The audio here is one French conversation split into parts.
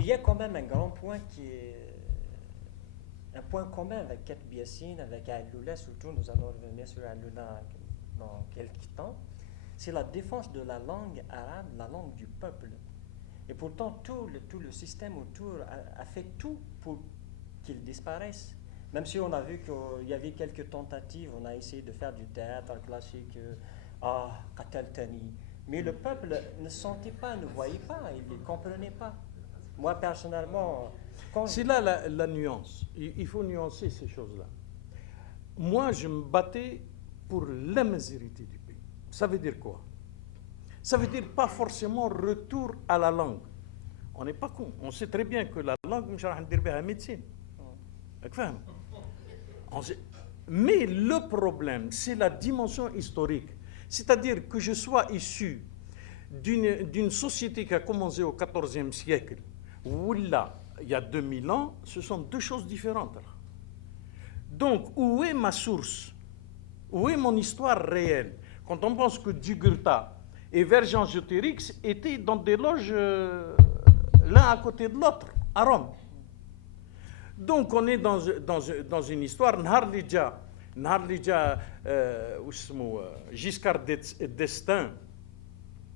Mais il y a quand même un grand point qui est un point commun avec Katb Yassine, avec Alloula, surtout nous allons revenir sur Alloula dans quelques temps, c'est la défense de la langue arabe, la langue du peuple. Et pourtant, tout le système autour a fait tout pour qu'il disparaisse. Même si on a vu qu'il y avait quelques tentatives, on a essayé de faire du théâtre classique, Qataltani. Mais le peuple ne sentait pas, ne voyait pas, il ne comprenait pas. Moi, personnellement... C'est là la nuance. Il faut nuancer ces choses-là. Moi, je me battais pour la majorité du pays. Ça veut dire quoi? Ça veut dire pas forcément retour à la langue. On n'est pas con. On sait très bien que la langue, je vais dire la médecine. Mais le problème, c'est la dimension historique. C'est-à-dire que je sois issu d'une société qui a commencé au XIVe siècle, où là, il y a 2000 ans, ce sont deux choses différentes. Donc, où est ma source? Où est mon histoire réelle? Quand on pense que Jugurtha et Vercingétorix étaient dans des loges l'un à côté de l'autre, à Rome. Donc, on est dans une histoire, Giscard d'Estaing,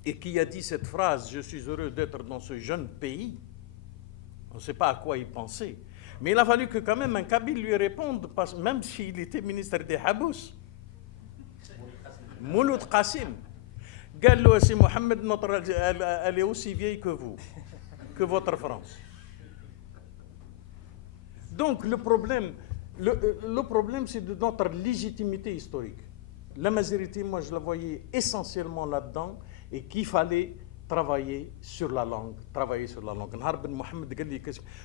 et qui a dit cette phrase, je suis heureux d'être dans ce jeune pays. On ne sait pas à quoi il pensait. Mais il a fallu que quand même un Kabyle lui réponde, même s'il était ministre des Habous. Mouloud Qassim. Gallo c'est Mohamed, elle est aussi vieille que vous, que votre France. Donc le problème, c'est de notre légitimité historique. La majorité, moi je la voyais essentiellement là-dedans, et qu'il fallait travailler sur la langue. Nahar Ben Mohamed قال لي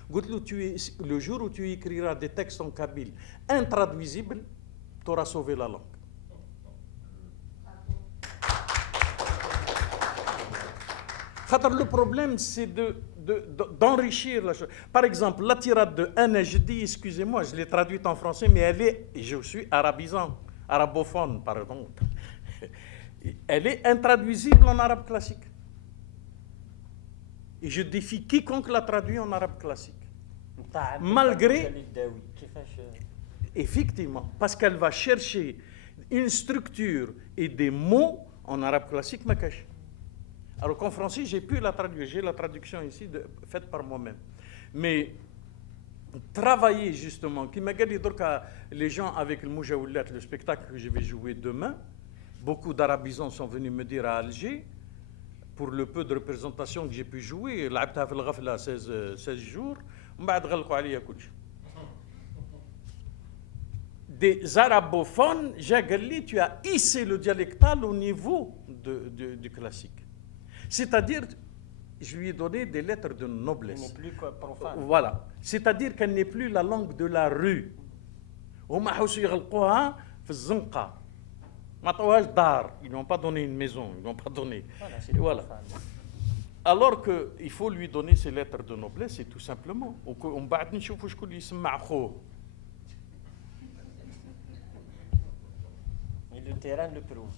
قلت له le jour où tu écriras des textes en kabyle intraduisibles, tu auras sauvé la langue. Le problème, c'est d'enrichir la chose. Par exemple, la tirade de Anna, je dis, excusez-moi, je l'ai traduite en français, mais je suis arabisant, arabophone, pardon. Elle est intraduisible en arabe classique. Et je défie quiconque la traduit en arabe classique. Malgré, effectivement, parce qu'elle va chercher une structure et des mots en arabe classique, ma cache. Alors qu'en français, j'ai pu la traduire. J'ai la traduction ici faite par moi-même. Mais travailler justement, qui m'a dit les gens avec le Moujawillat, le spectacle que je vais jouer demain, beaucoup d'arabisants sont venus me dire à Alger, pour le peu de représentation que j'ai pu jouer, لعبتها في الغفلة 16 jours, وبعد غلقوا عليا كل شيء. Des arabophones, j'ai dit, tu as hissé le dialectal au niveau du classique. C'est-à-dire, je lui ai donné des lettres de noblesse. Il n'est plus profane. Voilà. C'est-à-dire qu'elle n'est plus la langue de la rue. هما حاولوا يغلقوها في الزنقة. Ils n'ont pas donné une maison, ils n'ont pas donné. Voilà. Alors qu'il faut lui donner ses lettres de noblesse, et tout simplement. On va نشوفوا شكون اللي يسمع خوه. Et le terrain le prouve.